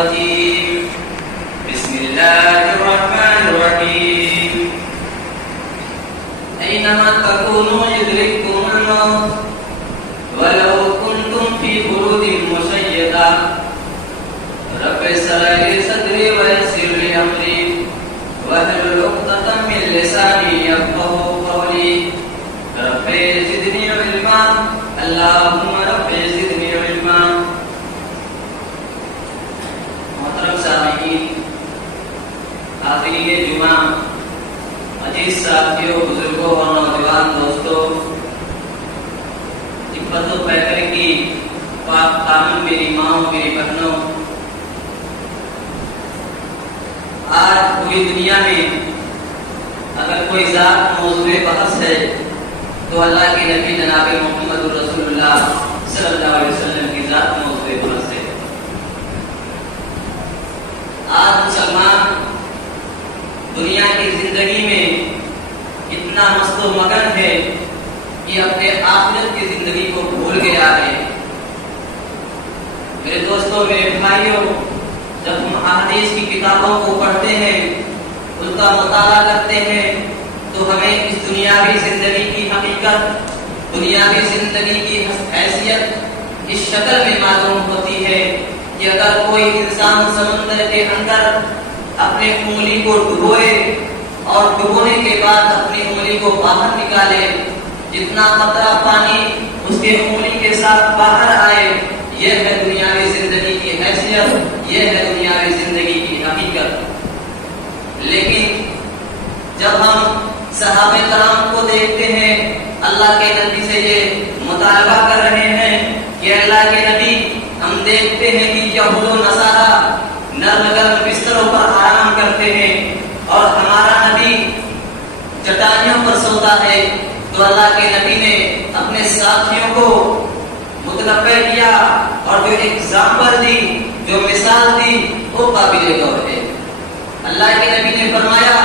الرجيم بسم الله الرحمن الرحيم أينما تكونوا يدرككم الموت ولو كنتم في بروج مشيدة رب اشرح لي صدري ويسر لي أمري واحلل عقدة من لساني يفقهوا قولي رب زدني علما اللهم رب زدني علما. محترم سامعین، حاضرین جمعہ، عزیز ساتھیوں، بزرگوں اور نوجوان دوستوں، عفت و فخر کی پاک دامن میری ماؤں، میری بہنوں، آج پوری دنیا میں اگر کوئی ذات موضوع بحث ہے تو اللہ کے نبی جناب محمد رسول اللہ صلی اللہ علیہ وسلم کی ذات موضوع بحث ہے. آج مسلمان دنیا کی زندگی میں اتنا مست و مگن ہے کہ اپنے آخرت کی زندگی کو بھول گیا ہے. میرے دوستوں، میرے بھائیوں، جب ہم احادیث کی کتابوں کو پڑھتے ہیں، ان کا مطالعہ کرتے ہیں، تو ہمیں اس دنیاوی زندگی کی حقیقت، دنیاوی زندگی کی حیثیت اس شکل میں معلوم ہوتی ہے کہ اگر کوئی انسان سمندر کے اندر اپنے انگلی کو ڈبوئے اور ڈبونے کے بعد اپنی انگلی کو باہر نکالے، جتنا قطرہ پانی اس کے انگلی کے ساتھ باہر آئے، یہ ہے دنیاوی زندگی کی حیثیت، یہ ہے دنیاوی زندگی کی حقیقت. لیکن جب ہم صحابہ کرام کو دیکھتے ہیں، اللہ کے نبی سے یہ مطالبہ کر رہے ہیں کہ اللہ کے نبی، ہم دیکھتے ہیں کہ یہود و نصارہ نرم گرم بستروں پر آرام کرتے ہیں اور ہمارا نبی چٹائیوں پر سوتا ہے. تو اللہ کے نبی نے اپنے ساتھیوں کو متنبہ کیا اور جو ایگزامپل دی، جو مثال دی، وہ قابل غور ہے. اللہ کے نبی نے فرمایا،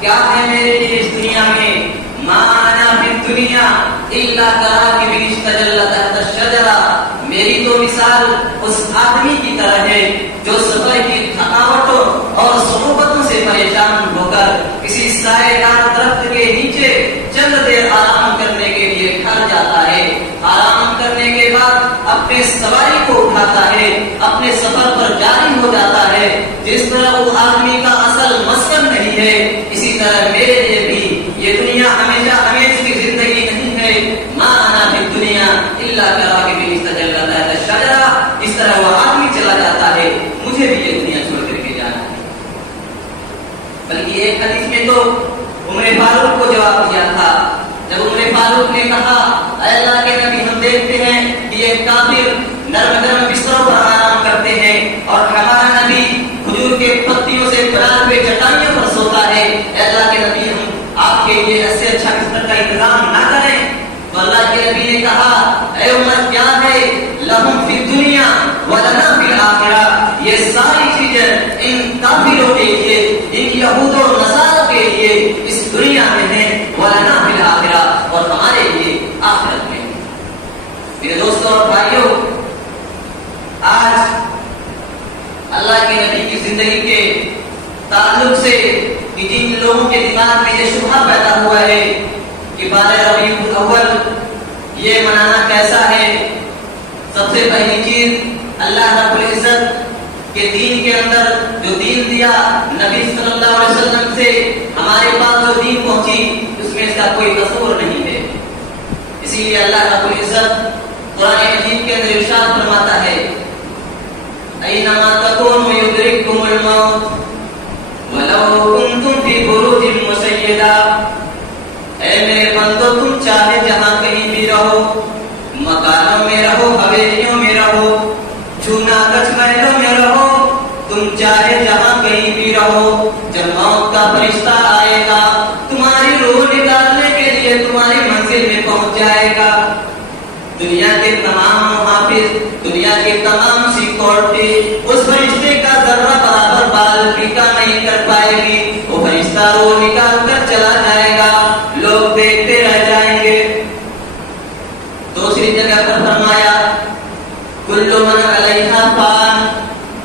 کیا ہے میرے لیے اس دنیا میں؟ ما انا فی الدنیا الا کراکب استجل تحت الشجرہ. میری تو مثال اس آدمی کی طرح ہے جو سفر کی تھکاوٹوں اور صعوبتوں سے پریشان ہو کر کسی سائے دار درخت کے نیچے چند دیر آرام کرنے کے لیے گھر جاتا ہے. آرام کرنے کے بعد اپنے سواری کو اٹھاتا ہے، اپنے سفر پر جاری ہو جاتا ہے. جس طرح وہ آدمی کا اصل مسکن نہیں ہے، اسی طرح میرے لیے بھی یہ دنیا ہمیشہ ہمیشہ کی زندگی نہیں ہے. ما انا فی الدنیا الا کراکب استجل تحت الشجرہ. اس طرح وہ آدمی چلا جاتا ہے، مجھے بھی یہ دنیا چھوڑ کر کے جانا ہے. بلکہ ایک حدیث میں تو عمر فاروق کو جواب دیا تھا، جب عمر فاروق نے کہا، اے اللہ کے نبی، ہم دیکھتے ہیں کہ یہ کافر نرم گرم بستروں پر آرام کرتے ہیں اور ہمارا نبی کھجور کے پتیوں سے بنا ہوئے چٹائیوں پر سوتا ہے. اے اللہ کے نبی، ہم آپ کے لیے ایسے اچھا بستر کا انتظام نہ کریں؟ تو اللہ کے نبی نے کہا، اے عمر، کیا ہے؟ لہم فی الدنیا ولنا فی الآخرہ. یہ ساری چیزیں ان کافروں کے لیے، ان یہود و نصارہ کے لیے اس دنیا میں ہیں، ولنا فی الآخرہ، اور ہمارے لیے آخرت میں. میرے دوستوں اور بھائیوں، آج اللہ کے نبی کی زندگی کے تعلق سے جن لوگوں کے دماغ میں یہ شبہ پیدا ہوا ہے کہ 12 ربیع الاول یہ منانا کیسا ہے، سب سے پہلی چیز، اللہ رب العزت کے دین کے اندر جو دین دیا، نبی صلی اللہ علیہ وسلم سے ہمارے پاس جو دین پہنچی، اس میں اس کا کوئی تصور نہیں ہے. اسی لیے اللہ رب العزت قرآن مجید کے اندر ارشاد فرماتا ہے، اینما تکونوا یدرککم الموت ولو کنتم فی بروج مشیدہ. اے میرے بندو، تم چاہے جہاں کہیں بھی رہو، مکانوں میں رہو، حویلیوں میں رہو، چونا گچھ محلوں میں رہو، تم چاہے جہاں کہیں بھی رہو، جب موت کا فرشتہ آئے گا تمہاری روح نکالنے کے لیے تمہاری منزل میں پہنچ جائے گا. دنیا کے تمام محافظ، دنیا کے تمام سیکورٹی اس فرشتے کا ذرہ برابر بال پیکا نہیں کر پائے گی. وہ فرشتہ روح نکال کر چلا جائے گا، لوگ دیکھتے رہ جائیں گے. دوسری جگہ پر فرمایا، کل من علیہا فان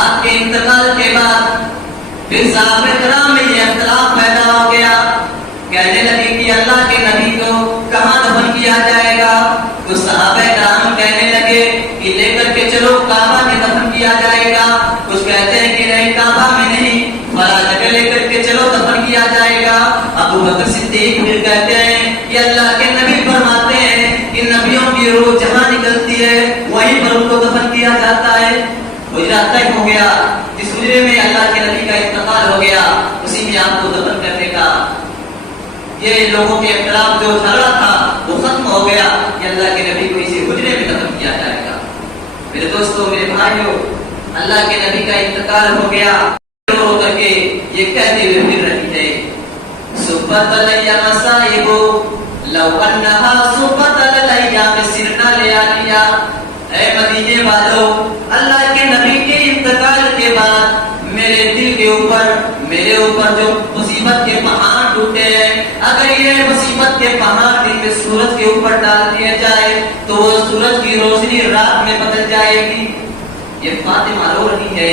آپ کے انتقال کے بعد پھر صحابہ کرام میں یہ اختلاف پیدا ہو گیا، کہنے لگے کہ اللہ کے نبی کو کہاں دفن کیا جائے گا؟ تو صحابہ کرام کہنے لگے کہ لے کر کے چلو کعبہ میں دفن کیا جائے گا، کچھ کہتے ہیں کہ نہیں کعبہ میں نہیں فلاں جگہ لے کر کے چلو دفن کیا جائے گا۔ ابو بکر صدیق پھر کہتے ہیں کہ اللہ کے نبی فرماتے ہیں کہ نبیوں کی روح جہاں نکلتی ہے وہیں پر ان کو دفن کیا جاتا ہے۔ حجرہ طے ہو گیا، جس حجرے میں اللہ کے نبی کا انتقال ہو گیا اسی میں آپ کو دفن کرنے کا یہ لوگوں کے اختلاف جو جھگڑا تھا وہ ختم ہو گیا کہ اللہ کے نبی کو اسی حجرے میں دفن کیا جائے گا۔ میرے دوستوں، میرے بھائیوں، اللہ کے نبی کا انتقال ہو گیا رو کر کے یہ کہتے ہوئے پھر رہی ہے صبت لیا مصائب لو انہا صبت لیا سرنا لیا لیا۔ اے مدینے والو، اللہ کے نبی کے انتقال کے بعد میرے دل کے اوپر جو مصیبت کے پہاڑ ٹوٹے ہیں، اگر یہ مصیبت کے پہاڑ دل میں سورج کے اوپر ڈال دیا جائے تو وہ سورج کی روشنی رات میں بدل جائے گی۔ یہ فاطمہ رو رہی ہے،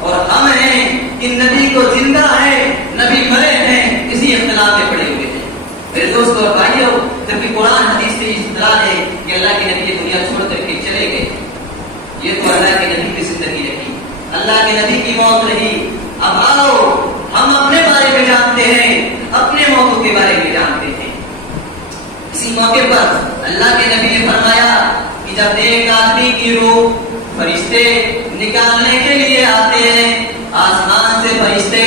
اور ہم ہیں کہ نبی کو زندہ ہے، نبی مرے ہیں، اسی اختلاف میں پڑے ہوئے ہیں۔ میرے دوستوں اور بھائیوں، جبکہ قرآن حدیث سے اس اطلاع ہے کہ اللہ کے نبی یہ دنیا چھوڑ کر کے چلے گئے، یہ تو اللہ کے نبی کی زندگی رہی، اللہ کے نبی کی موت رہی۔ اب آؤ ہم اپنے بارے میں جانتے ہیں، اپنے موتوں کے بارے میں جانتے ہیں۔ اسی موقع پر اللہ کے نبی نے فرمایا کہ جب ایک آدمی کی روح فرشتے نکالنے کے لیے آتے ہیں، آسمان سے فرشتے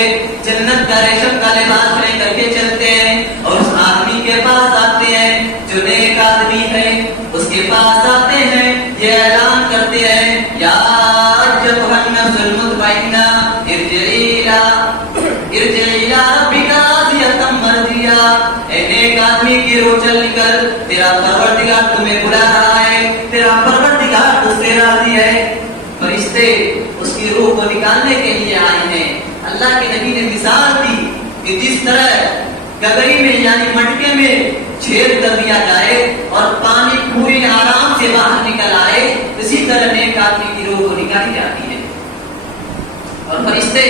جنت کا ریشم کا لباس لے کر کے چلتے ہیں اور اس آدمی کے پاس آتے ہیں جو نیک آدمی ہے، اس کے پاس آتے ہیں، یہ اعلان کرتے ہیں یا ایھا النفس المطمئنہ ارجعی الی ربک راضیۃ مرضیہ۔ اے نیک آدمی کی روح چل نکل، تیرا پروردگار تمہیں بلا رہا ہے، تیرا پروردگار تجھ سے راضی ہے۔ فرشتے اس کی روح کو نکالنے کے لیے آئے ہیں۔ اللہ کے نبی نے مثال دی کہ جس طرح گگری میں یعنی مٹکے میں چھید کر دیا جائے اور پانی پوری آرام سے باہر نکل آئے، اسی طرح نیک آدمی کی روح کو نکالی جاتی ہے، اور فرشتے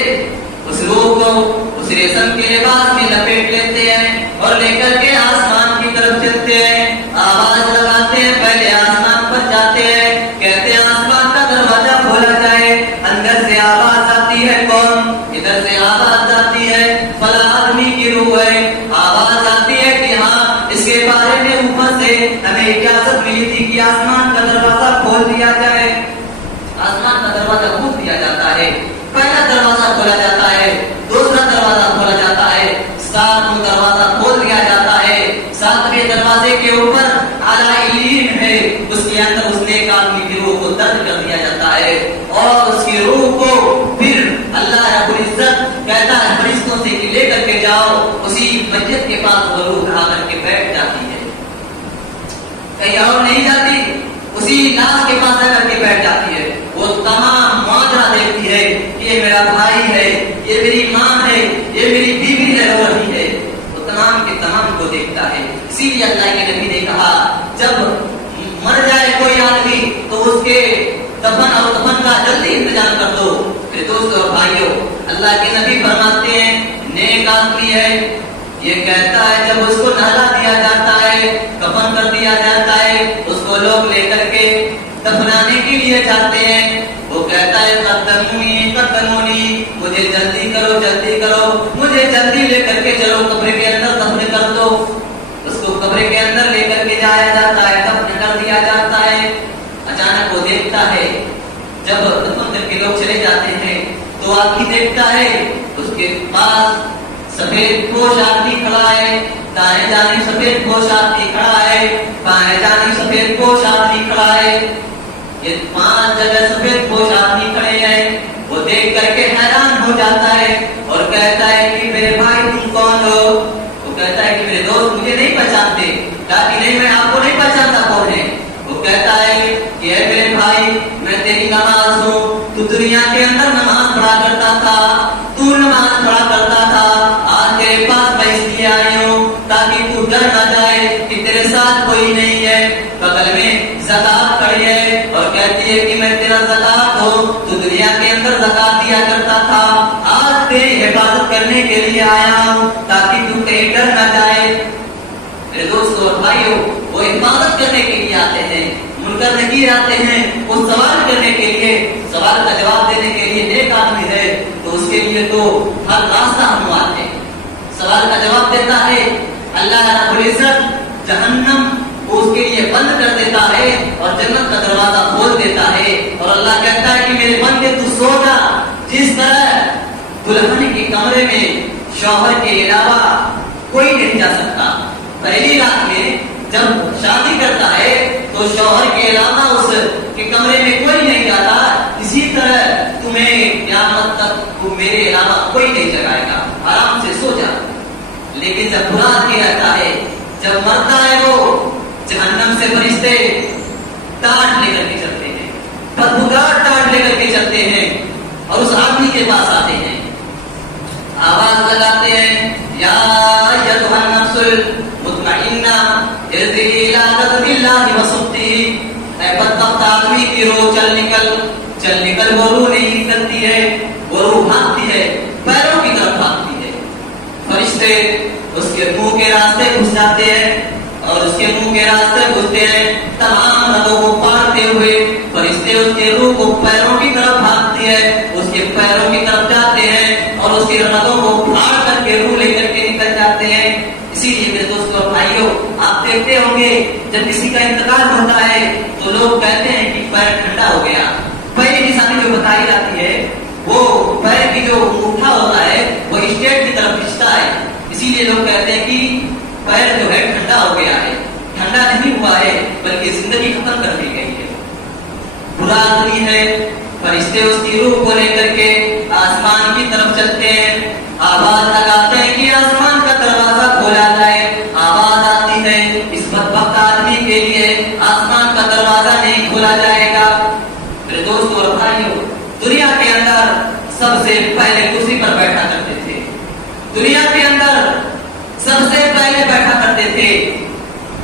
اس روح کو اس ریشم کے لباس میں لپیٹ لیتے ہیں اور لے کر کے آسمان کی طرف چلتے ہیں، آواز لگاتے ہیں، پہلے آسمان پر جاتے ہیں، کہتے ہیں آسمان کا دروازہ کھولا جائے، اندر سے آواز آتی ہے، کون؟ ادھر سے آواز آتی ہے فلاں آدمی کی روح ہے، آواز آتی ہے کہ ہاں اس کے بارے میں اوپر سے ہمیں اجازت ملی تھی کہ آسمان کا دروازہ کھول دیا جائے۔ آسمان کا دروازہ کھول دیا جاتا ہے، پہلا دروازہ کھولا جاتا ہے، دوسرا دروازہ کھولا جاتا ہے، ساتواں دروازہ کھول دیا جاتا ہے۔ ساتویں دروازے کے اوپر اعلیٰ علیم ہے، اس کے اندر اس نیک آدمی کی روح کو درج کر دیا جاتا ہے، اور اس کی روح کو پھر اللہ رب العزت کہتا ہے فرشتوں سے کہ لے کر کے جاؤ، اسی میت کے پاس وہ روح آ کر کے بیٹھ جاتی ہے، کہیں اور نہیں جاتی، اسی لاش کے پاس آ کر کے بیٹھ جاتی ہے۔ وہ تمام معاجرہ دیکھتی ہے کہ یہ میرا بھائی ہے، یہ میری ماں ہے، یہ میری بیوی ہے، رو رہی ہے، وہ تمام کے تمام کو دیکھتا ہے۔ اسی لیے اللہ کے نبی نے کہا جب مر جائے کوئی آدمی تو اس کے دفن اور دفن کا جلدی انتظام کر دو۔ میرے دوستوں اور بھائیوں، اللہ کے نبی فرماتے ہیں نیک آدمی ہے، یہ کہتا ہے جب اس کو نہلا دیا جاتا ہے، کفن کر دیا جاتا ہے، اس کو لوگ لے کر کے دفنانے کے لیے جاتے ہیں، وہ کہتا ہے قدمونی قدمونی، مجھے جلدی کرو جلدی کرو، مجھے جلدی لے کر کے چلو قبر کے اندر دفن کر دو۔ اس کو قبر کے اندر لے کر کے جایا جاتا ہے، دفن کر دیا جاتا ہے۔ اچانک وہ دیکھتا ہے جب دفن کر کے لوگ چلے جاتے ہیں تو آدمی دیکھتا ہے اس کے پاس سفید پوش آدمی کھڑا ہے، دائیں جانب سفید پوش آدمی کھڑا ہے، بائیں جانب سفید پوش آدمی کھڑا ہے، یہ 5 جگہ سفید پوش آدمی کھڑے ہیں۔ وہ دیکھ کر کے حیران ہو جاتا ہے اور کہتا ہے کہ میرے بھائی تم کون ہو؟ وہ کہتا ہے کہ میرے دوست مجھے نہیں پہچانتے، کہا کہ نہیں میں آپ کو نہیں پہچانتا کون ہے۔ وہ کہتا ہے کہ اے میرے بھائی میں تیری نماز ہوں، تو دنیا کے اندر نماز پڑھا کرتا تھا، تو نماز پڑھا کرتا تھا، آج تیرے پاس میں اس لیے آئی ہوں تاکہ تو ڈر نہ جائے کہ تیرے ساتھ کوئی نہیں ہے۔ بغل میں زکات کھڑی ہے اور کہتی ہے کہ میں کے لیے آیا ہوں تاکہ تم کہیں ڈر نہ جائے۔ میرے دوستوں اور بھائیوں، وہ عبادت کرنے کے لیے آتے ہیں، منکر نکیر آتے ہیں، وہ سوال کرنے کے لیے، سوال کا جواب دینے کے لیے نیک آدمی ہے تو اس کے لیے تو ہر راستہ ہموار ہے۔ سوال کا جواب دیتا ہے، اللہ رب العزت جہنم وہ اس کے لیے بند کر دیتا ہے اور جنت کا دروازہ کھول دیتا ہے، اور اللہ کہتا ہے کہ میرے بندے تو سو جا۔ جس طرح دلہن کے کمرے میں شوہر کے علاوہ کوئی نہیں جا سکتا، پہلی رات میں جب شادی کرتا ہے تو شوہر کے علاوہ اس کے کمرے میں کوئی نہیں جاتا، اسی طرح تمہیں قیامت تک میرے علاوہ کوئی نہیں جگائے گا، آرام سے سو جا۔ لیکن جب برا آدمی رہتا ہے، جب مرتا ہے، وہ جہنم سے فرشتے ٹانٹ لے کر کے چلتے ہیں، بدبودار ٹانٹ لے کر کے چلتے ہیں اور اس آدمی کے پاس آتے ہیں، آواز لگاتے ہیں، یا ایھا النفس المطمئنہ ارجعی الی غضب اللہ وسخطہ۔ اے بدبخت آدمی کی روح چل نکل، وہ روح نہیں نکلتی ہے، وہ روح بھاگتی ہے، پیروں کی طرف بھاگتی ہے۔ فرشتے اس کے منہ کے راستے گھس جاتے ہیں اور اس کے منہ کے راستے گھستے ہیں، تمام رگوں کو پھاڑتے ہوئے فرشتے اس کے روح کو پیروں کی طرف بھاگتی ہے، اس کے پیروں کی طرف جاتے ہیں اور اس کے رگوں کو پھاڑ کر کے روح لے کر کے نکل جاتے ہیں۔ اسی لیے میرے دوستوں اور بھائیوں، آپ دیکھتے ہوں گے جب کسی کا انتقال ہوتا ہے تو لوگ کہتے ہیں کہ پیر ٹھنڈا ہو گیا۔ پہلی نشانی جو بتائی جاتی ہے وہ پیر کی جو انگوٹھا ہوتا ہے وہ اسٹیٹ کی طرف کھینچتا ہے، اسی لیے لوگ کہتے ہیں کہ پیر جو ہے ٹھنڈا ہو گیا ہے۔ ٹھنڈا نہیں ہوا ہے بلکہ زندگی ختم کر دی گئی ہے۔ برا آدمی ہے، فرشتے اس کی روح کو لے کر کے آسمان کی طرف چلتے ہیں، آواز لگاتے ہیں کہ آسمان کا دروازہ کھولا جائے۔ آواز آتی ہے، اس بدبخت آدمی کے لیے آسمان کا دروازہ نہیں کھولا جائے گا۔ میرے دوستوں اور بھائیوں، دنیا کے اندر سب سے پہلے کرسی پر بیٹھا کرتے تھے، دنیا کے اندر سب سے پہلے بیٹھا کرتے تھے۔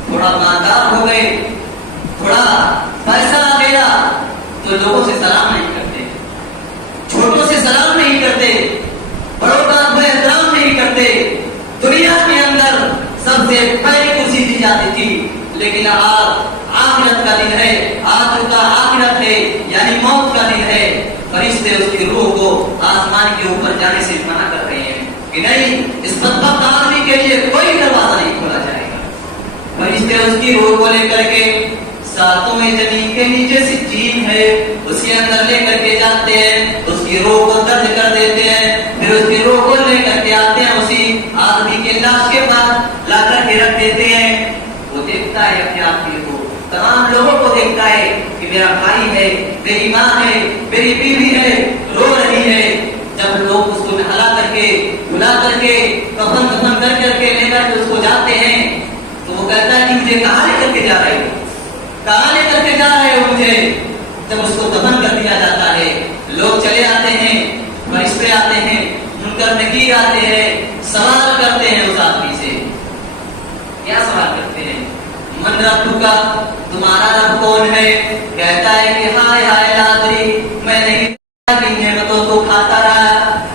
تھوڑا مالدار ہو گئے، تھوڑا پیسہ آ گیا تو لوگوں سے سلام نہیں کرتے، چھوٹوں سے سلام نہیں کرتے، بڑوں کا احترام نہیں کرتے۔ دنیا کے اندر سب سے پہلے کرسی دی جاتی تھی، لیکن آج آخرت کا دن ہے، آج کا آخرت ہے یعنی موت کا دن ہے، فرشتے اس کی روح کو آسمان کے اوپر جانے سے منع کر رہے ہیں کہ نہیں، اس بدبخت آدمی کے لیے کوئی دروازہ نہیں کھولا جائے گا۔ فرشتے اس کی روح کو لے کر کے ساتوں زمین کے نیچے سجین ہے اس کے اندر لے کر کے جاتے ہیں، اس کی روح کو درج کر دیتے ہیں، پھر اس کی روح کو لے کر کے آتے ہیں، اسی آدمی کے لاش کے پاس لا کر کے رکھ دیتے ہیں۔ وہ دیکھتا ہے اپنے آدمی کو، تمام لوگوں کو دیکھتا ہے کہ میرا بھائی ہے، میری ماں ہے، میری بیوی ہے، رو رہی ہے۔ جب لوگ اس کو نہلا کر کے بلا کر کے کفن کر کے لے کر کے اس کو جاتے ہیں تو وہ کہتا ہے کہ مجھے کہاں لے کر کے جا رہے ہو، کہاں لے کر کے جا رہے ہو مجھے؟ جب اس کو دفن کر دیا جاتا ہے، لوگ چلے آتے ہیں، فرشتے آتے ہیں، منکر نکیر آتے ہیں، سوال کرتے ہیں اس آدمی سے۔ کیا سوال کرتے ہیں؟ من رب کا، تمہارا رب کون ہے؟ کہتا ہے کہ ہائے ہائے لا ادری، میں نہیں نعمتوں کو کھاتا رہا،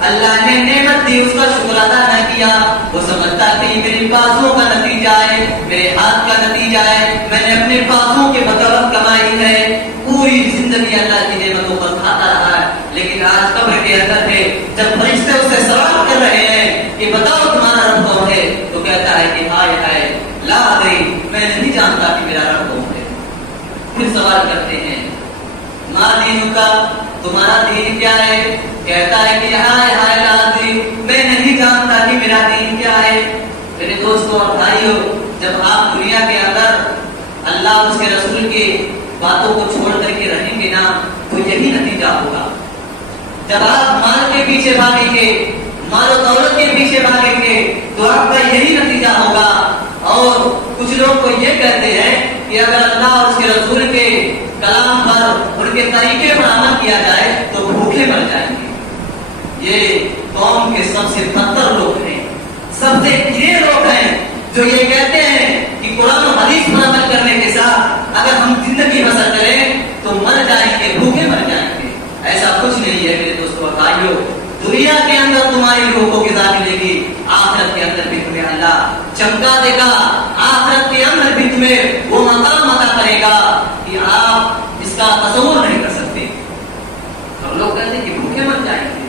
اللہ نے نعمت دی اس کا شکر ادا نہ کیا، وہ سمجھتا کہ میری بازوں کا نتیجہ ہے، میرے ہاتھ کا نتیجہ ہے، میں نے اپنے بازوں کے بدولت کمائی ہے، پوری زندگی اللہ کی نعمتوں پر کھاتا رہا ہے۔ لیکن آج قبر کے اندر ہے، جب فرشتے اس سے سوال کر رہے ہیں کہ بتاؤ تمہارا رب کون ہے، تو کہتا ہے کہ ہائے ہائے لا ادری، میں نہیں جانتا کہ میرا رب کون ہے۔ پھر سوال کرتے ہیں ما دین کا، تمہارا دین کیا ہے؟ کہتا ہے کہ ہائے ہائے لا ادری، میں نہیں جانتا کہ میرا دین کیا ہے۔ میرے دوستوں اور بھائیوں، جب آپ دنیا کے اندر اللہ اور اس کے رسول کی باتوں کو چھوڑ کر کے رہیں گے نا تو یہی نتیجہ ہوگا۔ جب آپ مال کے پیچھے بھاگیں گے، مال و دولت کے پیچھے بھاگیں گے تو آپ کا یہی نتیجہ ہوگا۔ اور کچھ لوگ کو یہ کہتے ہیں کہ اگر اللہ اور اس کے رسول کے کلام پر، ان کے طریقے پر عمل کیا جائے تو بھوکے مر جائیں گے۔ یہ قوم کے سب سے بدتر لوگ ہیں، سب سے یہ لوگ ہیں جو یہ کہتے ہیں کہ قرآن و حدیث پر عمل کرنے کے ساتھ اگر ہم زندگی بسر کریں تو مر جائیں گے، بھوکے مر جائیں گے۔ ایسا کچھ نہیں ہے میرے دوستوں اور بھائیوں، دنیا کے اندر تمہاری روح کو غذا ملے گی، اللہ چمکا دے گا، آخرت کے اندر بھی تمہیں وہ مقام عطا کرے گا کہ آپ اس کا تصور نہیں کر سکتے۔ اور لوگ کہتے ہیں کہ بھوکے مر جائیں گے،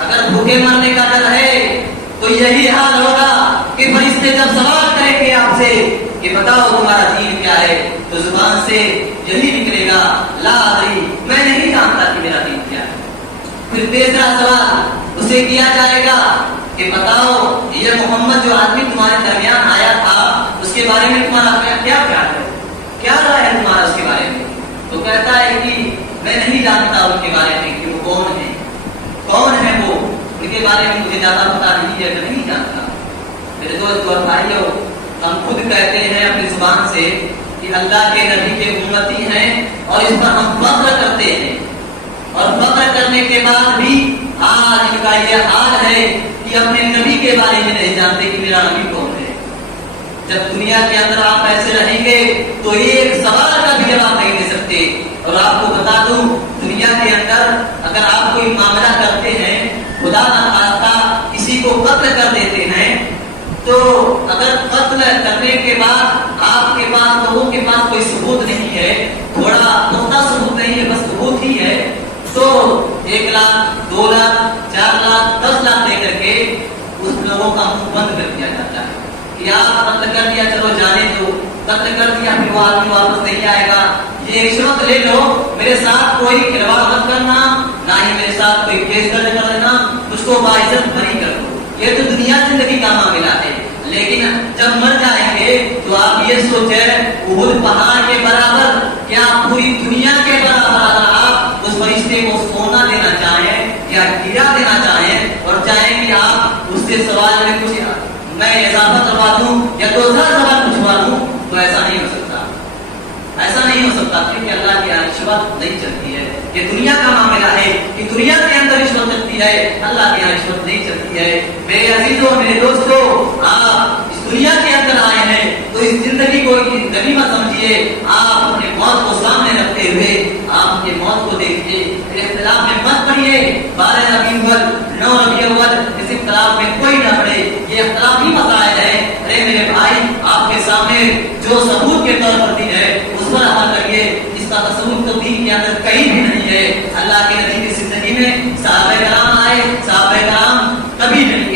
اگر بھوکے مرنے کا ڈر ہے تو یہی حال ہوگا کہ فرشتے جب سوال کریں گے آپ سے کہ بتاؤ تمہارا دین کیا ہے، تو زبان سے یہی نکلے گا لا ادری، میں نہیں جانتا کہ میرا دین کیا ہے۔ پھر تیسرا سوال اسے کیا جائے گا کہ بتاؤ یہ محمد جو آدمی تمہارے درمیان آیا تھا اس کے بارے میں تمہارا کیا خیال ہے، کیا رائے ہے تمہارا اس کے بارے میں؟ تو کہتا ہے کہ میں نہیں جانتا ان کے بارے میں کہ وہ کون ہے، کون ہے وہ، ان کے بارے میں مجھے زیادہ پتا نہیں ہے، میں نہیں جانتا۔ میرے دوست اور بھائیوں، ہم خود کہتے ہیں اپنی زبان سے کہ اللہ کے نبی کے امتی ہیں اور اس پر ہم فخر کرتے ہیں، اور فخر کرنے کے بعد بھی آج ان کا یہ حال ہے کہ اپنے نبی کے بارے میں نہیں جانتے کہ میرا نبی کون ہے۔ جب دنیا کے اندر آپ ایسے رہیں گے تو ایک سوال کا بھی جواب نہیں دے سکتے۔ اور آپ کو بتا دوں، دنیا کے اندر اگر آپ کوئی معاملہ کرتے ہیں، خدا نہ خواستہ کسی کو قتل کر دیتے ہیں، تو اگر قتل کرنے کے بعد آپ کے پاس، لوگوں کے پاس کوئی ثبوت نہیں ہے، تھوڑا پختہ ثبوت نہیں ہے، بس ثبوت ہی ہے، تو 1 لاکھ 2 لاکھ 4 لاکھ 10 لاکھ دے کر کے اس لوگوں کا منہ بند کر دیا جاتا ہے کہ آپ قتل کر دیا، چلو جانے دو، قتل کر دیا پھر وہ آدمی واپس نہیں آئے گا، یہ رشوت لے لو، میرے ساتھ کوئی کھلواڑ مت کرنا، نہ ہی میرے ساتھ کوئی کیس درج کر لینا، مجھ کو باعزت بری کر دو۔ یہ تو دنیا زندگی کا معاملہ ہے، لیکن جب مر جائیں گے تو آپ یہ سوچیں احد پہاڑ کے برابر، کیا پوری دنیا کے برابر اگر آپ اس فرشتے کو سونا دینا چاہیں یا ہیرا دینا چاہیں اور چاہیں کہ آپ اس سے سوال میں کچھ میں اضافہ کروا دوں یا دوسرا سوال پوچھوا دوں، تو ایسا نہیں ہو سکتا، ایسا نہیں ہو سکتا، کیونکہ اللہ کی رشوت نہیں چلتی ہے۔ یہ دنیا کا معاملہ ہے کہ دنیا کے اندر رشوت چلتی ہے، اللہ کی رشوت نہیں چلتی ہے۔ میرے عزیزوں، میرے دوستوں، آپ اس دنیا کے اندر آئے ہیں تو اس زندگی کو غنیمت سمجھیے، آپ اپنے موت کو سامنے رکھتے ہوئے آپ اپنے موت کو دیکھیے، اختلاف میں مت پڑیے، 12 ربیع الاول 9 ربیع الاول اس اختلاف میں کوئی نہ پڑے، یہ اختلافی مسائل ہے۔ ارے میرے بھائی، آپ کے سامنے جو ثبوت کے طور پر دین ہے اس پر عمل کریے، اس کا تصور تو دین کے اندر کہیں بھی نہیں ہے۔ اللہ کے نبی کی زندگی میں صحابہ کرام آئے، صحابہ کرام کبھی نہیں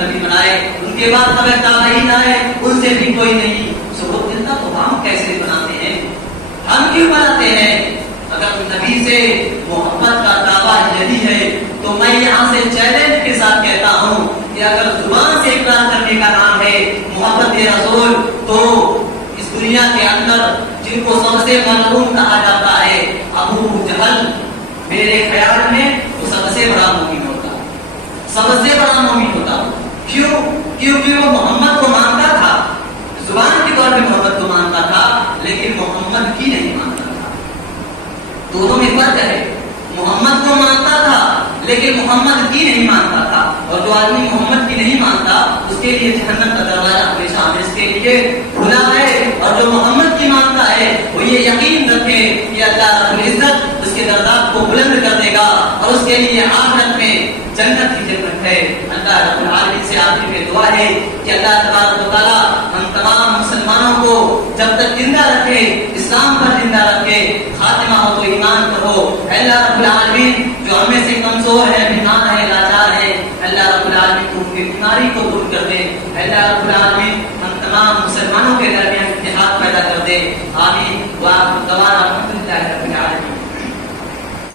نبی بنائے، ان کے بعد کبھی تابعین آئے، ان سے بھی کوئی نہیں ثبوت ملتا، تو ہم کیسے بناتے ہیں، ہم کیوں بناتے ہیں؟ اگر نبی سے محبت کا دعویٰ یہی ہے تو میں یہاں سے چیلنج کے ساتھ کہتا ہوں کہ اگر زبان سے اقرار کرنے کا نام ہے محبت رسول، تو اس دنیا کے اندر جن کو سب سے ملعون کہا جاتا ہے ابو جہل، میرے خیال میں وہ سب سے بڑا مومن ہوتا، سب سے بڑا مومن ہوتا۔ کیوں؟ کیونکہ وہ محمد کو مانتا تھا، زبان کے طور پہ محمد کو مانتا تھا، لیکن محمد کی نہیں مانتا تھا۔ دونوں میں فرق ہے، محمد کو مانتا تھا لیکن محمد کی نہیں مانتا تھا، اور جو آدمی محمد کی نہیں مانتا اس کے لیے جہنم کا دروازہ ہمیشہ ہمیشہ کے لیے کھلا ہے، اور جو محمد کی مانتا ہے وہ یہ یقین رکھے کہ اللہ رب العزت اس کے درجات کو بلند کر دے گا اور اس کے لیے آخرت میں جنت کی جنت ہے۔ اللہ رب العالمین سے آخر میں دعا ہے کہ اللہ تبارک و تعالیٰ ہم تمام مسلمانوں کو جب تک زندہ رکھے، اسلام پر زندہ رکھے، خاتمہ ہو تو ایمان پر ہو۔ اللہ رب العالمین جو ہمیں سے کمزور ہے، بیمار ہے، لاچار ہے، اللہ رب العالمین کو ان کی بیماری کو دور کر دے۔ اللہ رب العالمین ہم تمام مسلمانوں کے درمیان اتحاد پیدا کر دے۔ آمین۔ وآخر دعوانا